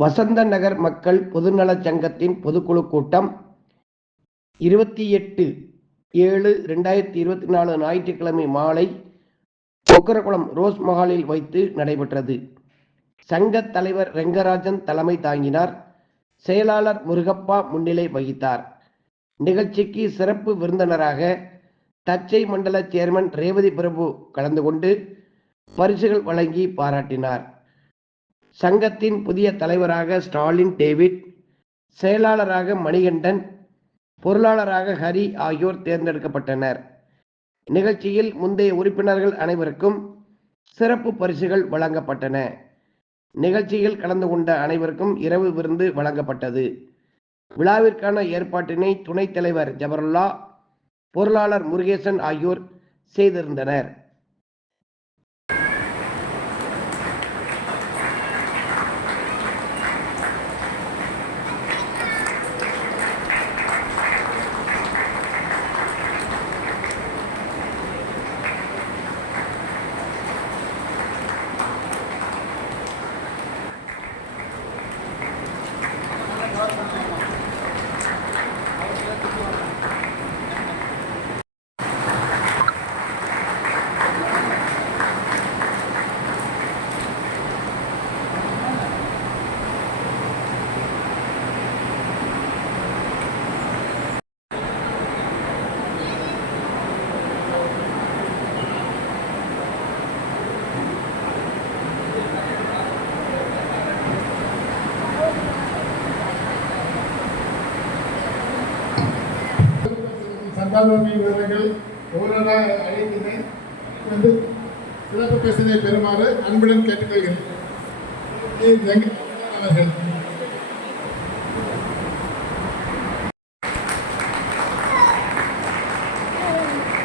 வசந்த நகர் மக்கள் பொதுநலச் சங்கத்தின் பொதுக்குழு கூட்டம் இருபத்தி எட்டு ஏழு ரெண்டாயிரத்தி இருபத்தி நாலு ஞாயிற்றுக்கிழமை மாலை பொக்கரகுளம் ரோஸ் மஹாலில் வைத்து நடைபெற்றது. சங்கத் தலைவர் ரெங்கராஜன் தலைமை தாங்கினார். செயலாளர் முருகப்பா முன்னிலை வகித்தார். நிகழ்ச்சிக்கு சிறப்பு விருந்தினராக தச்சை மண்டல சேர்மன் ரேவதி பிரபு கலந்து கொண்டு பரிசுகள் வழங்கி பாராட்டினார். சங்கத்தின் புதிய தலைவராக ஸ்டாலின் டேவிட். செயலாளராக மணிகண்டன். பொருளாளராக ஹரி ஆகியோர் தேர்ந்தெடுக்கப்பட்டனர். நிகழ்ச்சியில் முந்தைய உறுப்பினர்கள் அனைவருக்கும் சிறப்பு பரிசுகள் வழங்கப்பட்டன. நிகழ்ச்சியில் கலந்து கொண்ட அனைவருக்கும் இரவு விருந்து வழங்கப்பட்டது. விழாவிற்கான ஏற்பாட்டினை துணைத் தலைவர் ஜபருல்லா பொருளாளர் முருகேசன் ஆகியோர் செய்திருந்தனர். சந்தாபமி விவரங்கள் ஒவ்வொருவராக அழைக்கிறேன் வந்து சிறப்பு பேசினை பெறுமாறு அன்புடன் கேட்டுக்கொள்கிறேன். அவர்கள்.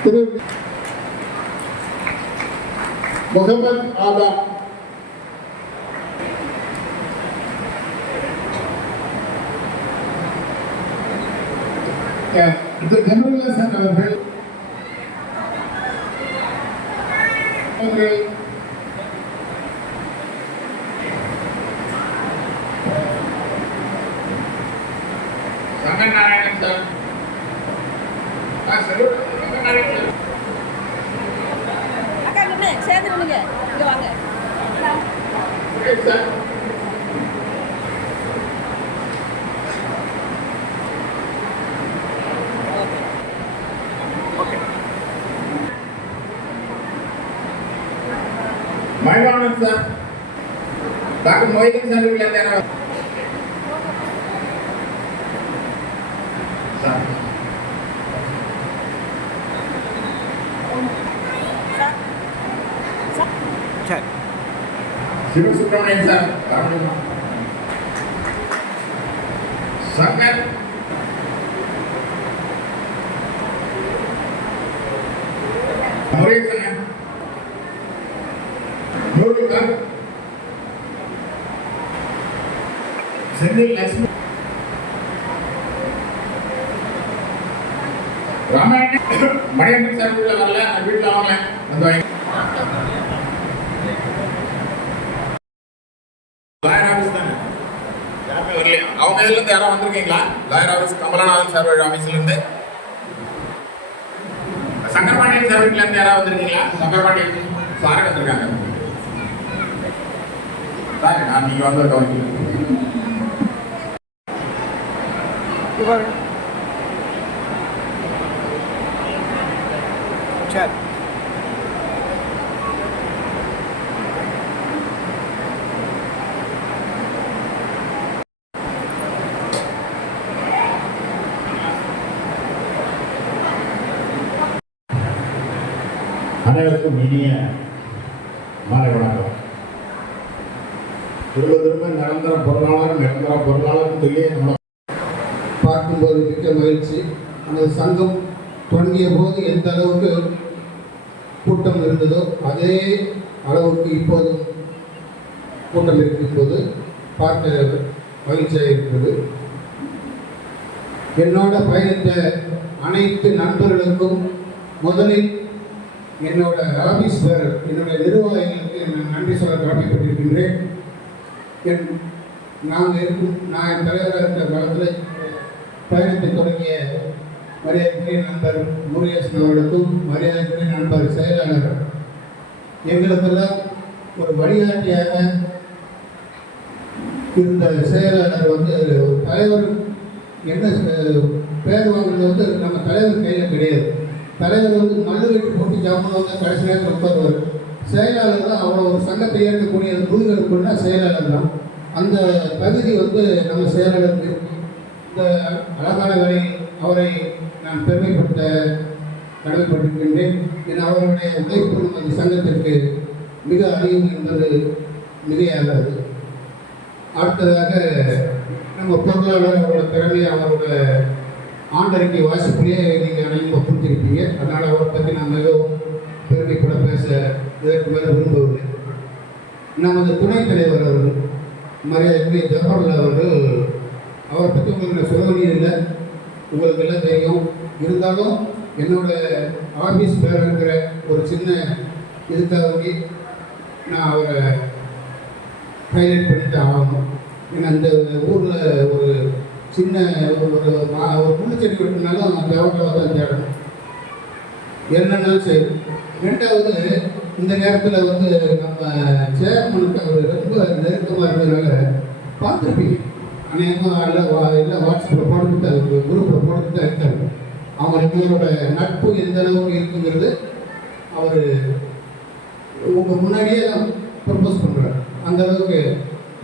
திரு. முகமது ஆதா Yeah. ஜமருல்லாசன் அவர்கள். சங்கநாராயணன் சார். அக்கா இங்கே சேர்ந்து நில்லுங்க. இங்கே வாங்க. Sir. Mylanand sir doctor Moideen sir வீட்டில் இருந்தாங்க sir Sivasubramanian sir Shankar Murugesan Murugan Senthil Lakshmi sir வீட்டில் வரல. வீட்டில் வாங்கல வந்து வாங்கி. லாயர் ஆஃபீஸ் தானே? யாருமே வரலையா? அவங்க இதுல யாரும் வந்திருக்கீங்களா? லாயர் ஆஃபீஸ் கமலநாதன் சார் ஆஃபீஸ்ல இருந்து. சங்கர்பாண்டியன் சார் வீட்ல இருந்து யாராவது வந்திருக்கீங்களா? சங்கர்பாண்டியன். சார் வந்திருக்காங்க. சார் நான் நீங்க வந்து கவனிக்கிறேன் அனைவருக்கும் இனிய மாலை வணக்கம் திரும்ப திரும்ப நிரந்தர பொருளாளர் நிரந்தர பொருளாளர் சொல்லி நம்ம பார்க்கும்போது மிக்க மகிழ்ச்சி. அந்த சங்கம் தொடங்கிய போது எந்த அளவுக்கு கூட்டம் இருந்ததோ அதே அளவுக்கு இப்போதும் கூட்டம் இருக்கும்போது பார்க்க மகிழ்ச்சியாக இருக்கிறது. என்னோட பயணித்த அனைத்து நண்பர்களுக்கும் முதலில் என்னோட ஆபீஸ் பேர் என்னோட நிர்வாகிகளுக்கு நான் நன்றி சொல்ல கடமைப்பட்டிருக்கின்றேன். என் நாங்கள் இருக்கும் நான் என் தலைவராக இருக்கிற காலத்தில் பயணத்தை தொடங்கிய மரியாதைக்குரிய நண்பர் முருகேசன் அவர்களுக்கும் மரியாதைக்குரிய நண்பர் செயலாளர் எங்களுக்கெல்லாம் ஒரு வழிகாட்டியாக இருந்த செயலாளர் வந்து ஒரு தலைவர் என்ன பேர் வாங்குறது வந்து நம்ம தலைவர் கையில் கிடையாது. தலைவர் வந்து மல்லு வெட்டி போட்டு ஜாமான் வந்து கடைசி நேரத்தில் உட்காருவார். செயலாளர் தான் அவ்வளோ ஒரு சங்கத்தை இயக்கக்கூடிய முடிவுகளுக்குன்னா செயலாளர் தான். அந்த தகுதி வந்து நம்ம செயலாளருக்கு இந்த அழகான வரை அவரை நான் பெருமைப்படுத்த கடமைப்பட்டிருக்கின்றேன். ஏன்னா அவருடைய உழைப்பு நமது சங்கத்திற்கு மிக அதிகம் என்பது மிகையாகாது. அடுத்ததாக நம்ம பொருளாளர் அவரோட திறமையை அவரோட ஆண்டறிக்கை வாசிப்பிலேயே நீங்கள் அனைவரும் ஒப்புத்திருப்பீங்க. அதனால் அவரை பற்றி நான் மிகவும் இதற்கு மேலே விரும்பவில்லை. நமது துணைத் தலைவர் அவர்கள் மரியாதைக்குரிய ஜவஹர்லால் அவர்கள் அவரை பற்றி உங்களுக்கு நான் சொல்ல வேண்டியதில்லை. உங்களுக்கு எல்லாம் தெரியும். இருந்தாலும் என்னோட ஆஃபீஸ் பேருங்கிற ஒரு சின்ன இதுக்காக நான் அவரை ஹைலைட் பண்ணிட்டு ஆகணும். ஏன்னா இந்த ஊரில் ஒரு சின்ன ஒரு மா- ஒரு புள்ளிச்செடி வெட்டினாலும் ஜவஹர்லால் தான் தேடணும். என்னன்னாலும் சரி. ரெண்டாவது இந்த நேரத்தில் வந்து நம்ம சேர்மனுக்கு அவர் ரொம்ப நெருக்கமாக இருந்ததுனால பார்த்துருப்பீங்க. அநேகமாக எல்லாம் வா எல்லாம் வாட்ஸ்அப்பில் போட்டுட்டு தான் குரூப்பில் போட்டுட்டு தான் இருக்காரு. அவங்க ரெண்டு நட்பு எந்த அளவுக்கு இருக்குங்கிறது அவர் உங்கள் முன்னாடியே ப்ரப்போஸ் பண்ணுறாரு அந்த அளவுக்கு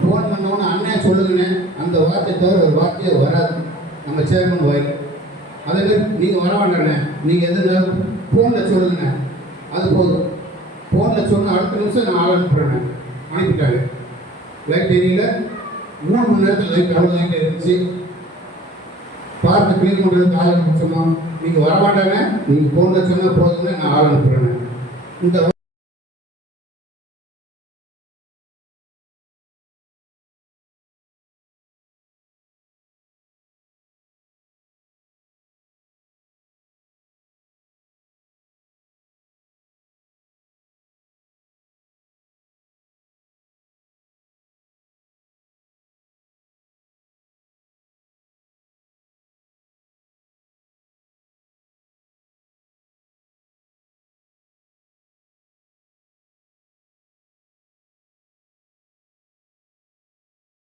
ஃபோன் பண்ணோன்னு அண்ணன் சொல்லுங்கண்ணே. அந்த வார்த்தை தவிர ஒரு வார்த்தையே வராது நம்ம சேர்மன் வாயில். அதே மாதிரி நீங்கள் வர வேண்டாண்ணே நீங்கள் எது ஃபோனில் சொல்லுங்கண்ணே. அது போதும். ஃபோனில் சொன்ன அடுத்த நிமிஷம் நான் ஆள் அனுப்புகிறேன் அனுப்பிட்டாங்க லைட் எரியல மூணு மணி நேரத்தில் லைட் அவ்வளோ லைட் இருந்துச்சு பார்த்து க்ளீன் பண்ணுறதுக்கு ஆள் அனுப்பிச்சோமா நீங்கள் வரமாட்டாங்க நீங்கள் ஃபோனில் சொன்னால் போதுங்க நான் ஆள் அனுப்புகிறேன் இந்த